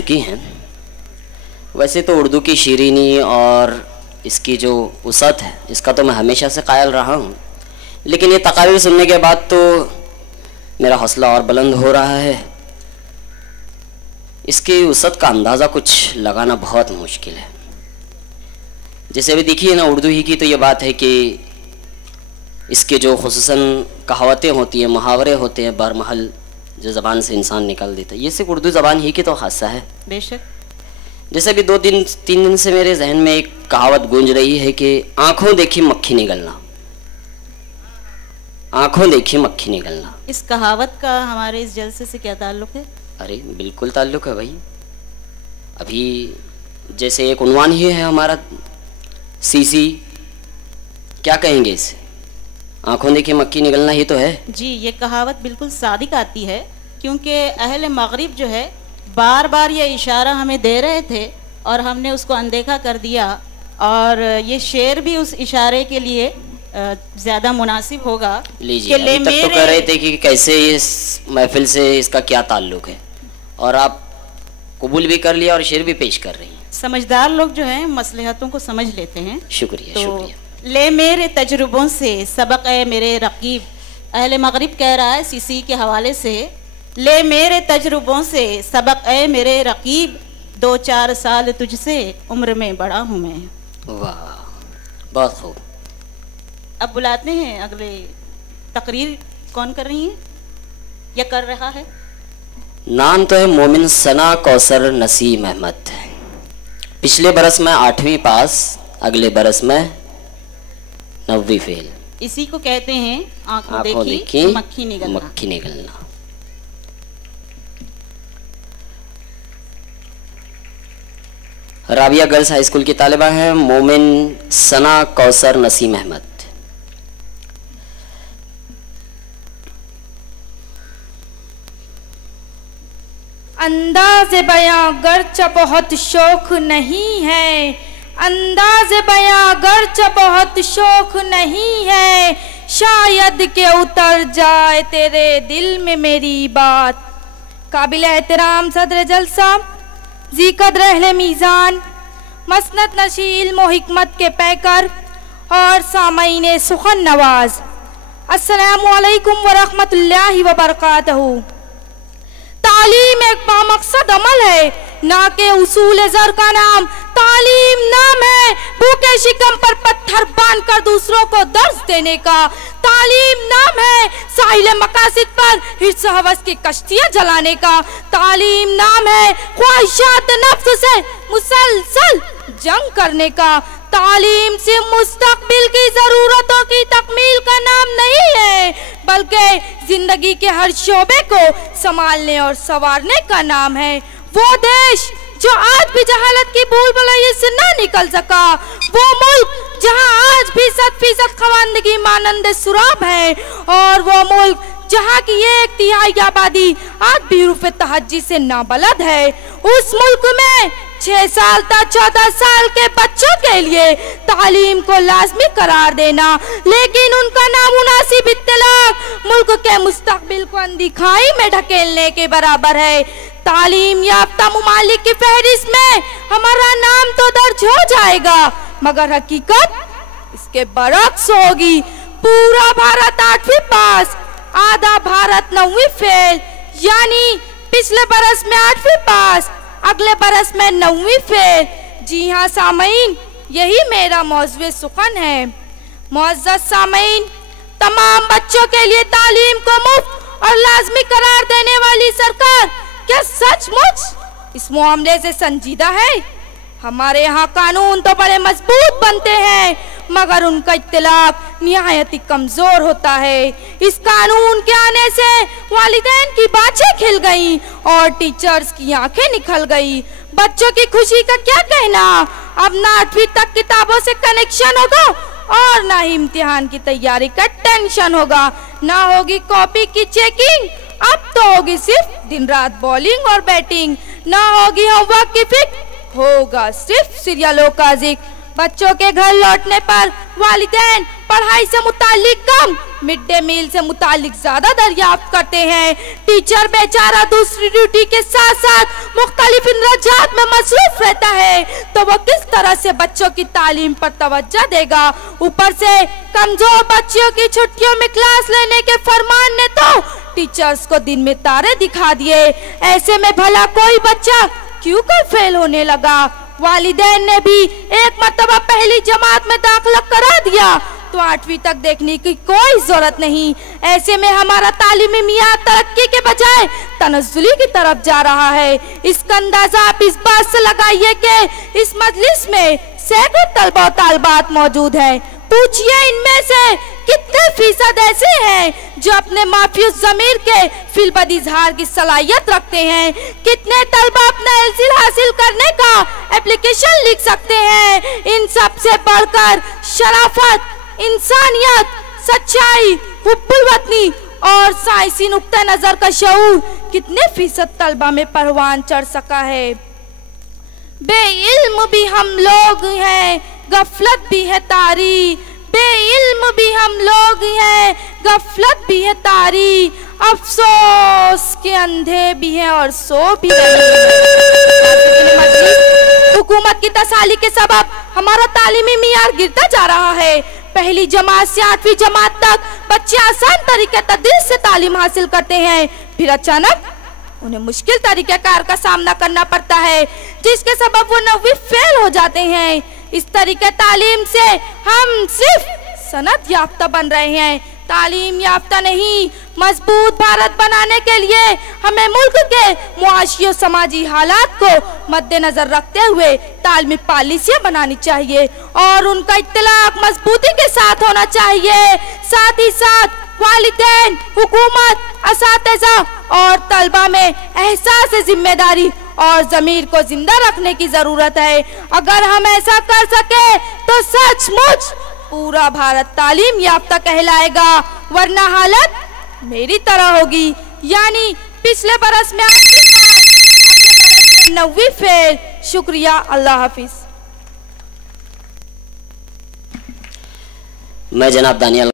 चुकी हैं। वैसे तो उर्दू की शीरीनी और इसकी जो वसअत है इसका तो मैं हमेशा से कायल रहा हूँ, लेकिन ये तकारीर सुनने के बाद तो मेरा हौसला और बुलंद हो रहा है। इसकी वसअत का अंदाज़ा कुछ लगाना बहुत मुश्किल है। जैसे अभी देखिए ना उर्दू ही की तो ये बात है कि इसके जो खुसूसन कहावतें होती हैं, मुहावरे होते हैं, बरमहल जो ज़बान से इंसान निकल देता है, ये सिर्फ उर्दू ज़बान ही की तो खासा है। बेशक। जैसे अभी 2-3 दिन से मेरे जहन में एक कहावत गूंज रही है कि आंखों देखी मक्खी निगलना, आंखों देखी मक्खी निगलना। इस कहावत का हमारे इस जलसे से क्या ताल्लुक़ है? अरे बिल्कुल ताल्लुक़ है भाई। अभी जैसे एक उन्वान ही है हमारा सीसी, क्या कहेंगे इसे, आंखों देखी मक्खी निगलना ही तो है जी। ये कहावत बिल्कुल सादिक आती है, क्योंकि अहले मगरिब जो है बार बार ये इशारा हमें दे रहे थे और हमने उसको अनदेखा कर दिया, और ये शेर भी उस इशारे के लिए ज़्यादा मुनासिब होगा। लीजिए, अभी तक तो कह रहे थे कि कैसे इस महफिल से इसका क्या ताल्लुक है, और आप कबूल भी कर लिया और शेर भी पेश कर रही हैं। समझदार लोग जो हैं मसलहतों को समझ लेते हैं। शुक्रिया, तो शुक्रिया। ले मेरे तजुर्बों से सबक है मेरे रकीब, अहले मगरिब कह रहा है सीसी के हवाले से, ले मेरे तजुर्बों से सबक है मेरे रकीब, 2-4 साल तुझसे उम्र में बड़ा हूँ मैं। वाह, बहुत खूब। अब बुलाते हैं अगले तकरीर कौन कर रही है या कर रहा है? नाम तो है मोमिन सना कौसर नसीम अहमद। पिछले बरस में 8वीं पास, अगले बरस में 9वीं फेल। इसी को कहते हैं आंखों देखी मक्खी निगलना। मक्खी निगलना। राबिया गर्ल्स हाई स्कूल की तालिबा हैं मोमिन सना कौसर नसीम अहमद। अंदाज़ बयां गर्च बहुत शौक नहीं है, अंदाज़ बयां गर्च बहुत शौक नहीं है, शायद के उतर जाए तेरे दिल में मेरी बात। काबिल एहतराम सदर जलसा, ज़ीक़द्र अहले मीज़ान, मसनद नशील मोहिकमत के पैकर और सामईन सुखन नवाज, अस्सलामु अलैकुम व रहमतुल्लाहि व बरकातहू। तालीम एक बामकसद अमल है, ना के उसूल ज़र का नाम तालीम नाम है। भूखे शिकम पर पत्थर बांधकर दूसरों को दर्स देने का तालीम नाम है। साहिल मकासिद पर हिर्स हवस की कश्तियां जलाने का तालीम नाम है। ख्वाहिशात नफ्स से मुसलसल जंग करने का तालीम से मुस्तकबिल की जरूरतों की तकमील का नाम नहीं है, बल्कि जिंदगी के हर शोबे को संभालने और संवारने का नाम है। वो देश जो आज भी जहालत की भूलभुलैया से न निकल सका, वो मुल्क जहां आज भी 100% खवानदगी मानंद सुराब है, और वो मुल्क जहां की 1/3 आबादी आज भी रूफ तहज्जी से नाबलद है, उस मुल्क में 6 साल तक 14 साल के बच्चों के लिए तालीम को लाजमी करार देना, लेकिन उनका नामुनासिब इत्तलाक मुल्क के मुस्तकबिल को अंधिखाई में ढकेलने के बराबर है। तालीम याफ्ता मुमालिक की फहरिस्त में हमारा नाम तो दर्ज हो जाएगा, मगर हकीकत इसके बरक्स होगी। पूरा भारत 8वीं पास, आधा भारत 9वीं फेल, यानी पिछले बरस में 8वीं पास, अगले बरस में 9वीं फेल। जी हाँ सामईन, यही मेरा मौज़ूए सुखन है। मुअज़्ज़ज़ सामईन, तमाम बच्चों के लिए तालीम को मुफ्त और लाजमी करार देने वाली सरकार क्या सचमुच इस मामले से संजीदा है? हमारे यहाँ कानून तो बड़े मजबूत बनते हैं, मगर उनका इत्तलाक निहायत ही कमजोर होता है। इस कानून के आने से वालिदैन की बाछें खिल गईं और टीचर्स की आंखें निकल गई। बच्चों की खुशी का क्या कहना, अब ना 8वीं तक किताबों से कनेक्शन होगा और ना ही इम्तिहान की तैयारी का टेंशन होगा, ना होगी कॉपी की चेकिंग, अब तो होगी सिर्फ दिन रात बॉलिंग और बैटिंग, ना होगी होमवर्क की फिक्र, होगा सिर्फ सीरियलों का जिक्र। बच्चों के घर लौटने पर वालिदैन पढ़ाई से मुतालिक कम, मिड डे मील से मुतालिक ज्यादा दरियाफ्त करते हैं। टीचर बेचारा दूसरी ड्यूटी के साथ साथ मुख्तलिफ इंद्रजात में मसरूफ रहता है, तो वो किस तरह से बच्चों की तालीम पर तवज्जो देगा। ऊपर से कमजोर बच्चों की छुट्टियों में क्लास लेने के फरमान ने तो टीचर्स को दिन में तारे दिखा दिए। ऐसे में भला कोई बच्चा क्यों कर फेल होने लगा। वालिदैन ने भी एक मर्तबा पहली जमात में दाखिला करा दिया तो 8वीं तक देखने की कोई जरूरत नहीं। ऐसे में हमारा तालीमी मियार तरक्की के बजाय तनज़्ज़ुली की तरफ जा रहा है। इसका अंदाजा आप इस बात से लगाइए कि इस मजलिस में सैकड़ों तलबा और तालिबात मौजूद हैं। पूछिए इनमें से कितने फीसद ऐसे हैं जो अपने माफियूज ज़मीर के फिलबद इजहार की सलाहियत रखते हैं। कितने तलबा अपना इल्म हासिल करने का एप्लीकेशन लिख सकते हैं। इन सब से बढ़कर शराफत, इंसानियत, सच्चाई, हुब्बुल वतनी और साइंसी नुक्ता नजर का शऊर कितने फीसद तलबा में परवान चढ़ सका है। बेइल्म भी हम लोग हैं, गफलत भी है तारी। बेइल्म भी हम लोग हैं, गफलत भी है तारी। अफसोस के अंधे भी हैं और सो भी रहे हैं। हुकूमत की तसाली के सबब हमारा तालीमी मियार गिरता जा रहा है। पहली जमात से 8वीं जमात तक बच्चे आसान तरीके तदरीस से तालीम हासिल करते हैं, फिर अचानक उन्हें मुश्किल तरीक़ेकार का सामना करना पड़ता है, जिसके सबब वो 9वीं फेल हो जाते हैं। इस तरीके तालीम से हम सिर्फ सनद याफ्ता बन रहे हैं, तालीम याफ्ता नहीं। मजबूत भारत बनाने के लिए हमें मुल्क के मुआशी और समाजी हालात को मद्देनजर रखते हुए तालीमी पॉलिसियाँ बनानी चाहिए और उनका इत्तलाक मजबूती के साथ होना चाहिए। साथ ही साथ वालिदैन, हुकूमत, असातिज़ा और तलबा में एहसास जिम्मेदारी और ज़मीर को जिंदा रखने की जरूरत है। अगर हम ऐसा कर सके तो सचमुच पूरा भारत तालीम याफ्ता कहलाएगा, वरना हालत मेरी तरह होगी, यानी पिछले बरस में 8वीं पास, अगले बरस में 9वीं फेल। शुक्रिया, अल्लाह हाफिज। मैं जनाब दानियाल